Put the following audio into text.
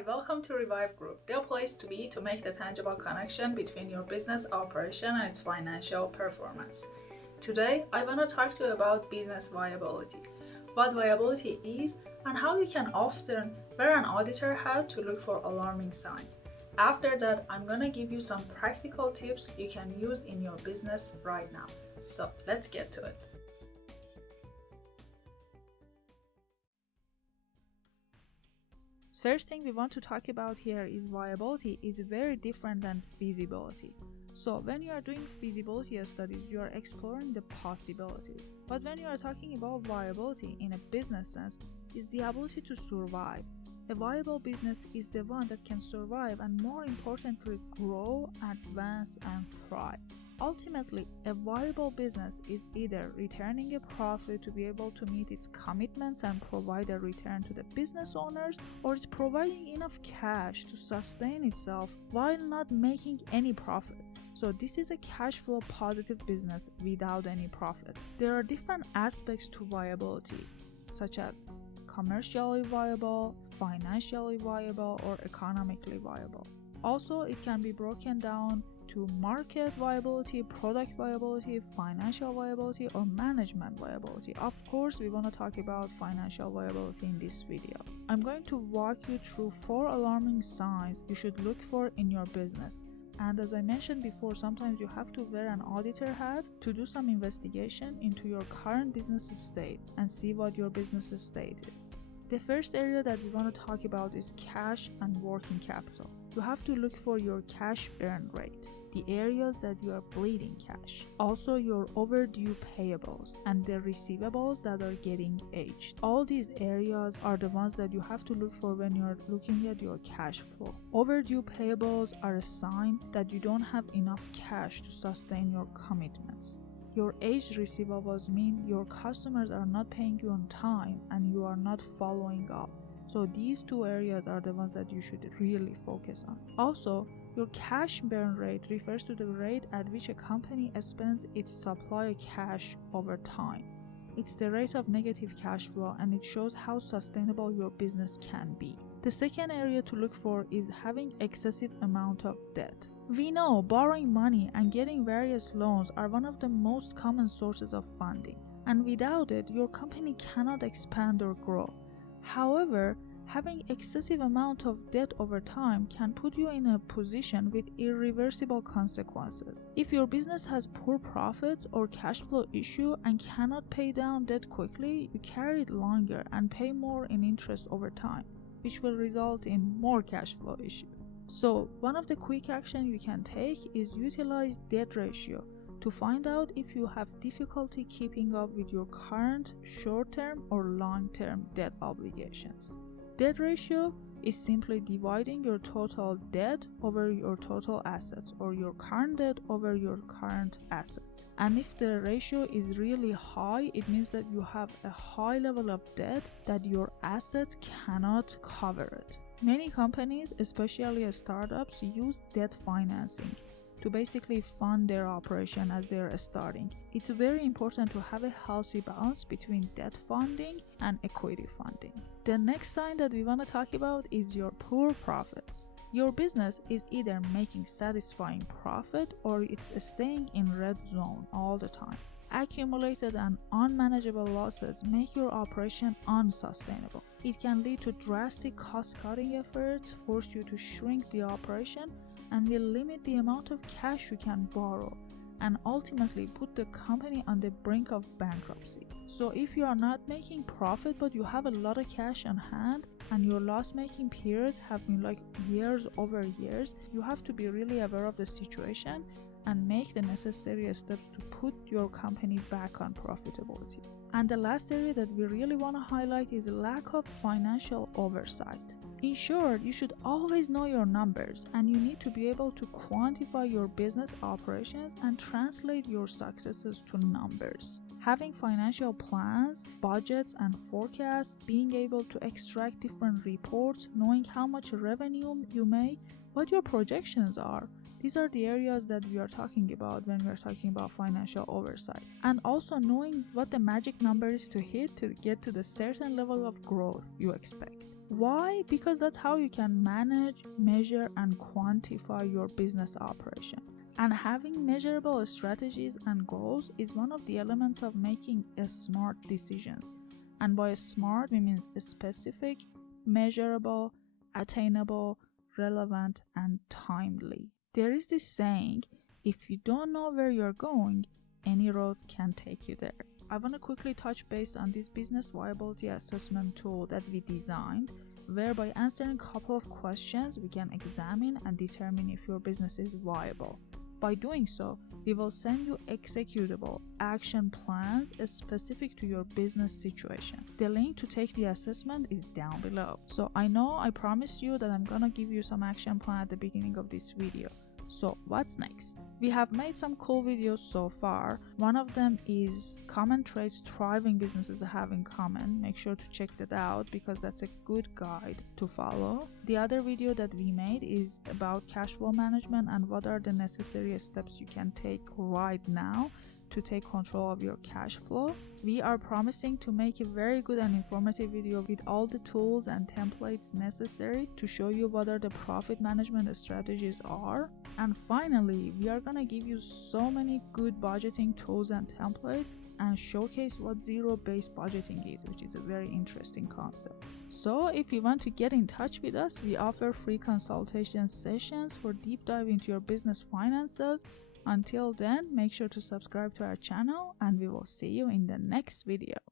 Hi, welcome to Revive Group, the place to be to make the tangible connection between your business operation and its financial performance. Today, I want to talk to you about business viability, what viability is, and how you can often wear an auditor hat to look for alarming signs. After that, I'm going to give you some practical tips you can use in your business right now. So, let's get to it. First thing we want to talk about here is viability is very different than feasibility. So when you are doing feasibility studies, you are exploring the possibilities. But when you are talking about viability in a business sense, is the ability to survive. A viable business is the one that can survive and, more importantly, grow, advance, and thrive. Ultimately, a viable business is either returning a profit to be able to meet its commitments and provide a return to the business owners, or it's providing enough cash to sustain itself while not making any profit. So this is a cash flow positive business without any profit. There are different aspects to viability, such as commercially viable, financially viable, or economically viable. Also, it can be broken down to market viability, product viability, financial viability, or management viability. Of course, we want to talk about financial viability in this video. I'm going to walk you through 4 alarming signs you should look for in your business. And as I mentioned before, sometimes you have to wear an auditor hat to do some investigation into your current business state and see what your business state is. The first area that we want to talk about is cash and working capital. You have to look for your cash burn rate, the areas that you are bleeding cash. Also your overdue payables and the receivables that are getting aged. All these areas are the ones that you have to look for when you're looking at your cash flow. Overdue payables are a sign that you don't have enough cash to sustain your commitments. Your aged receivables mean your customers are not paying you on time and you are not following up. So these 2 areas are the ones that you should really focus on. Also, your cash burn rate refers to the rate at which a company spends its supply cash over time. It's the rate of negative cash flow and it shows how sustainable your business can be. The second area to look for is having excessive amount of debt. We know borrowing money and getting various loans are one of the most common sources of funding, and without it, your company cannot expand or grow. However, having excessive amount of debt over time can put you in a position with irreversible consequences. If your business has poor profits or cash flow issue and cannot pay down debt quickly, you carry it longer and pay more in interest over time, which will result in more cash flow issue. So, one of the quick actions you can take is utilize debt ratio to find out if you have difficulty keeping up with your current short-term or long-term debt obligations. Debt ratio is simply dividing your total debt over your total assets, or your current debt over your current assets. And if the ratio is really high, it means that you have a high level of debt that your assets cannot cover it. Many companies, especially startups, use debt financing to basically fund their operation as they're starting. It's very important to have a healthy balance between debt funding and equity funding. The next sign that we want to talk about is your poor profits. Your business is either making satisfying profit or it's staying in red zone all the time. Accumulated and unmanageable losses make your operation unsustainable. It can lead to drastic cost-cutting efforts, force you to shrink the operation, and will limit the amount of cash you can borrow, and ultimately put the company on the brink of bankruptcy. So if you are not making profit but you have a lot of cash on hand and your loss-making periods have been like years over years, you have to be really aware of the situation and make the necessary steps to put your company back on profitability. And the last area that we really want to highlight is lack of financial oversight. In short, you should always know your numbers and you need to be able to quantify your business operations and translate your successes to numbers. Having financial plans, budgets, and forecasts, being able to extract different reports, knowing how much revenue you make, what your projections are. These are the areas that we are talking about when we are talking about financial oversight. And also knowing what the magic number is to hit to get to the certain level of growth you expect. Why? Because that's how you can manage, measure, and quantify your business operation. And having measurable strategies and goals is one of the elements of making smart decisions. And by smart, we mean specific, measurable, attainable, relevant, and timely. There is this saying, if you don't know where you're going, any road can take you there. I want to quickly touch base on this business viability assessment tool that we designed, where by answering a couple of questions, we can examine and determine if your business is viable. By doing so, we will send you executable action plans specific to your business situation. The link to take the assessment is down below. So I know I promised you that I'm gonna give you some action plan at the beginning of this video. So what's next? We have made some cool videos so far. One of them is common traits thriving businesses have in common. Make sure to check that out because that's a good guide to follow. The other video that we made is about cash flow management and what are the necessary steps you can take right now to take control of your cash flow. We are promising to make a very good and informative video with all the tools and templates necessary to show you what are the profit management strategies are. And finally, we are gonna give you so many good budgeting tools and templates and showcase what zero-based budgeting is, which is a very interesting concept. So if you want to get in touch with us, we offer free consultation sessions for deep dive into your business finances. Until then, make sure to subscribe to our channel and we will see you in the next video.